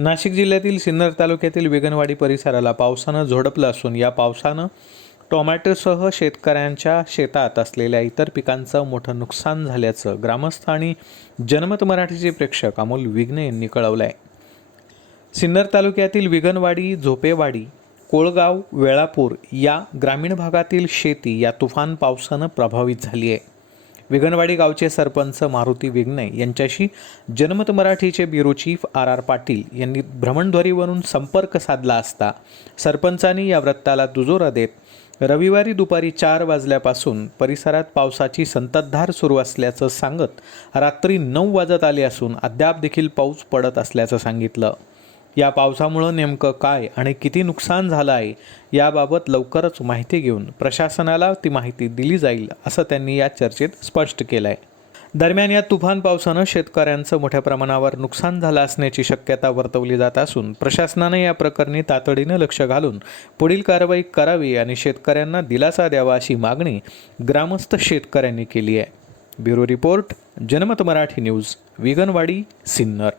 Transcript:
नाशिक जिल्ह्यातील सिन्नर तालुक्यातील विगणवाडी परिसराला पावसानं झोडपलं असून या पावसानं टोमॅटोसह शेतकऱ्यांच्या शेतात असलेल्या इतर पिकांचं मोठं नुकसान झाल्याचं ग्रामस्थ आणि जनमत मराठीचे प्रेक्षक अमोल विघ्ने यांनी कळवलं आहे। सिन्नर तालुक्यातील विगणवाडी, झोपेवाडी, कोळगाव, वेळापूर या ग्रामीण भागातील शेती या तुफान पावसानं प्रभावित झाली आहे। विगणवाडी गावचे सरपंच मारुती विघ्ने यांच्याशी जनमत मराठीचे ब्युरो चीफ आर पाटील यांनी भ्रमणध्वनीवरून संपर्क साधला असता सरपंचांनी या वृत्ताला दुजोरा देत रविवारी दुपारी 4 वाजल्यापासून परिसरात पावसाची संततधार सुरू असल्याचं सांगत रात्री 9 वाजत आले असून अद्याप देखील पाऊस पडत असल्याचं सांगितलं। या पावसामुळे नेमकं काय आणि किती नुकसान झालं आहे याबाबत लवकरच माहिती घेऊन प्रशासनाला ती माहिती दिली जाईल असं त्यांनी या चर्चेत स्पष्ट केलं आहे। दरम्यान या तुफान पावसानं शेतकऱ्यांचं मोठ्या प्रमाणावर नुकसान झालं असण्याची शक्यता वर्तवली जात असून प्रशासनाने या प्रकरणी तातडीनं लक्ष घालून पुढील कारवाई करावी आणि शेतकऱ्यांना दिलासा द्यावा अशी मागणी ग्रामस्थ शेतकऱ्यांनी केली आहे। ब्युरो रिपोर्ट, जनमत मराठी न्यूज, विगणवाडी, सिन्नर।